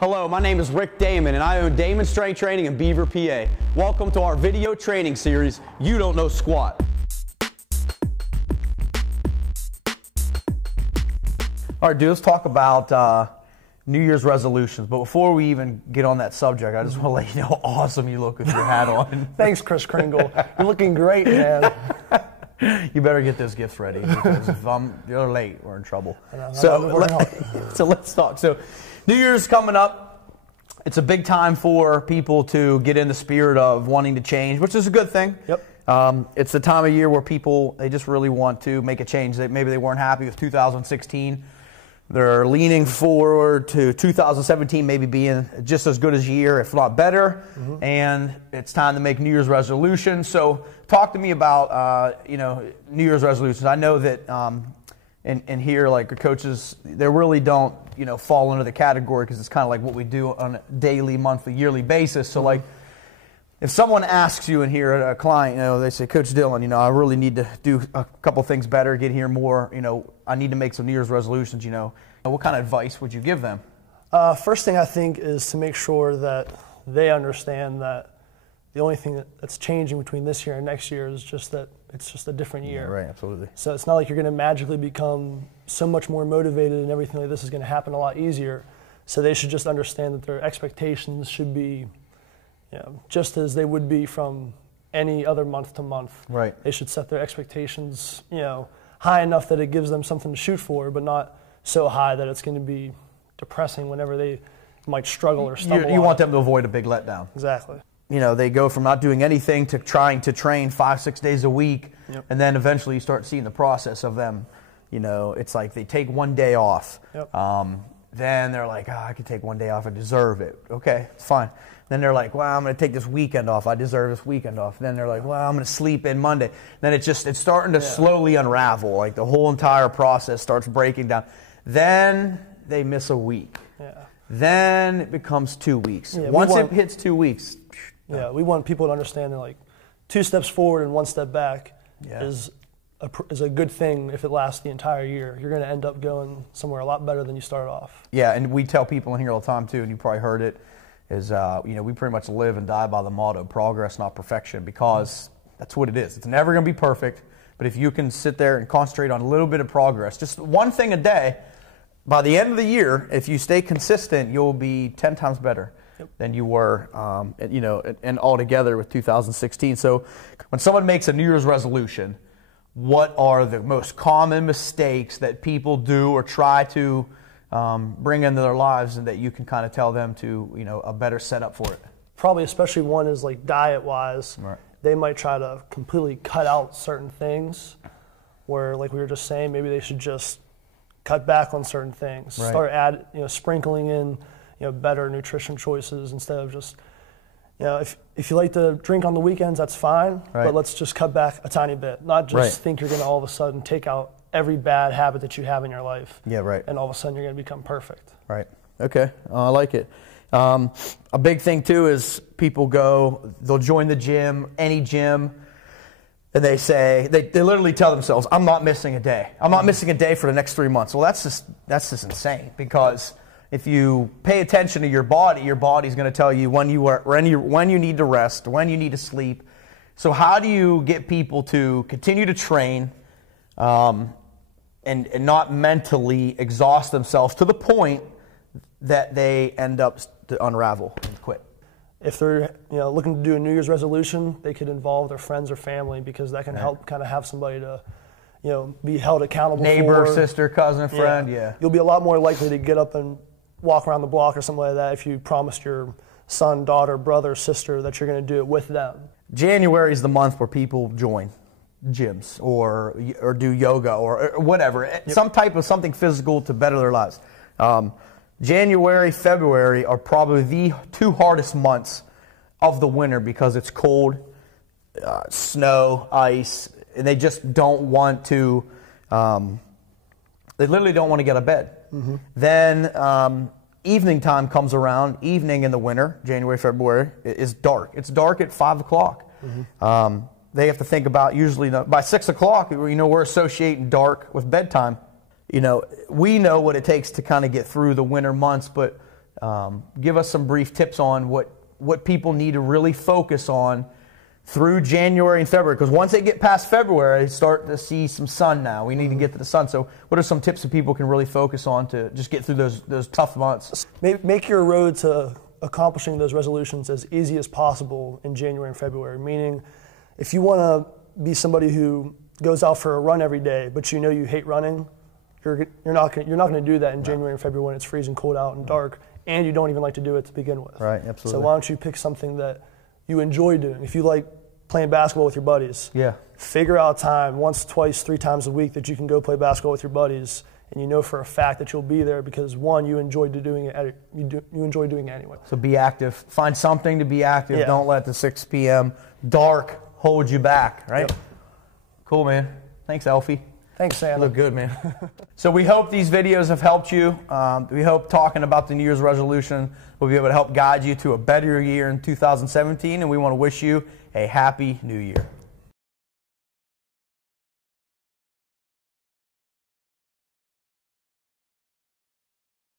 Hello, my name is Rick Damon, and I own Damon Strength Training in Beaver, PA. Welcome to our video training series, You Don't Know Squat. All right, dude, let's talk about New Year's resolutions. But before we even get on that subject, I just want to let you know how awesome you look with your hat on. Thanks, Chris Kringle. You're looking great, man. You better get those gifts ready, because if you're late, we're in trouble. So let's talk. So New Year's coming up. It's a big time for people to get in the spirit of wanting to change, which is a good thing. Yep. It's the time of year where people, they just really want to make a change. Maybe they weren't happy with 2016. They're leaning forward to 2017 maybe being just as good as a year, if not better. Mm-hmm. And it's time to make New Year's resolutions. So talk to me about New Year's resolutions. I know that and here, like, the coaches, they really don't fall into the category, because it's kind of like what we do on a daily, monthly, yearly basis. So like, if someone asks you in here, a client, they say, Coach Dillon, I really need to do a couple things better, get here more, I need to make some New Year's resolutions, what kind of advice would you give them? First thing I think is to make sure that they understand that the only thing that's changing between this year and next year is just that it's just a different year. Yeah, right, absolutely. So it's not like you're going to magically become so much more motivated and everything like this is going to happen a lot easier. So they should just understand that their expectations should be just as they would be from any other month to month. Right. They should set their expectations, high enough that it gives them something to shoot for, but not so high that it's going to be depressing whenever they might struggle or stumble. You want them to avoid a big letdown. Exactly. They go from not doing anything to trying to train 5-6 days a week, Yep. and then eventually you start seeing the process of them. It's like they take one day off. Yep. Then they're like, I could take one day off, I deserve it. Okay, it's fine. Then they're like, well, I'm going to take this weekend off, I deserve this weekend off. Then they're like, well, I'm going to sleep in Monday. Then it's starting to slowly unravel. Like, the whole entire process starts breaking down. Then they miss a week. Yeah. Then it becomes 2 weeks. Yeah, Once it hits 2 weeks. Yeah, we want people to understand that, like, 2 steps forward and 1 step back is a good thing if it lasts the entire year. You're going to end up going somewhere a lot better than you started off. Yeah, and we tell people in here all the time too, and you probably heard it, is we pretty much live and die by the motto, progress, not perfection, because that's what it is. It's never going to be perfect, but if you can sit there and concentrate on a little bit of progress, just one thing a day, by the end of the year, if you stay consistent, you'll be 10 times better than you were, and altogether with 2016. So when someone makes a New Year's resolution, what are the most common mistakes that people do or try to bring into their lives, and that you can kind of tell them to, a better setup for it? Probably especially one is like diet-wise. Right. They might try to completely cut out certain things where, like we were just saying, maybe they should just cut back on certain things. Right. Start sprinkling in better nutrition choices instead of just, if you like to drink on the weekends, that's fine, right. But let's just cut back a tiny bit. Not just think you're going to all of a sudden take out every bad habit that you have in your life. Yeah, right. And all of a sudden you're going to become perfect. Right. Okay. I like it. A big thing too is people they'll join the gym, any gym, and they say, they literally tell themselves, I'm not missing a day. I'm not missing a day for the next 3 months. Well, that's just insane, because if you pay attention to your body's going to tell you when you need to rest, when you need to sleep. So how do you get people to continue to train and not mentally exhaust themselves to the point that they end up to unravel and quit? If they're looking to do a New Year's resolution, they could involve their friends or family, because that can help kind of have somebody to be held accountable. Neighbor, sister, cousin, friend, yeah. You'll be a lot more likely to get up and walk around the block or something like that if you promised your son, daughter, brother, sister that you're going to do it with them. January is the month where people join gyms or do yoga or whatever, some type of something physical to better their lives. January, February are probably the 2 hardest months of the winter, because it's cold, snow, ice, and they just don't want to, they literally don't want to get out of bed. Mm-hmm. Then evening time comes around. Evening in the winter, January, February, is dark. It's dark at 5 o'clock. Mm-hmm. They have to think about, usually by 6 o'clock, we're associating dark with bedtime. We know what it takes to kind of get through the winter months, but give us some brief tips on what people need to really focus on through January and February, because once they get past February, they start to see some sun now. We need to get to the sun. So what are some tips that people can really focus on to just get through those tough months? Make your road to accomplishing those resolutions as easy as possible in January and February, meaning if you want to be somebody who goes out for a run every day, but you know you hate running, you're not going to do that in January and February when it's freezing cold out and dark, and you don't even like to do it to begin with. Right, absolutely. So why don't you pick something that you enjoy doing? If you like playing basketball with your buddies, figure out time once, twice, 3 times a week that you can go play basketball with your buddies, and you know for a fact that you'll be there because one, you enjoy doing it. You enjoy doing it anyway. So be active. Find something to be active. Yeah. Don't let the 6 p.m. dark hold you back. Right. Yep. Cool, man. Thanks, Elfie. Thanks, Sam. You look good, man. So we hope these videos have helped you. We hope talking about the New Year's resolution will be able to help guide you to a better year in 2017, and we want to wish you a happy New Year.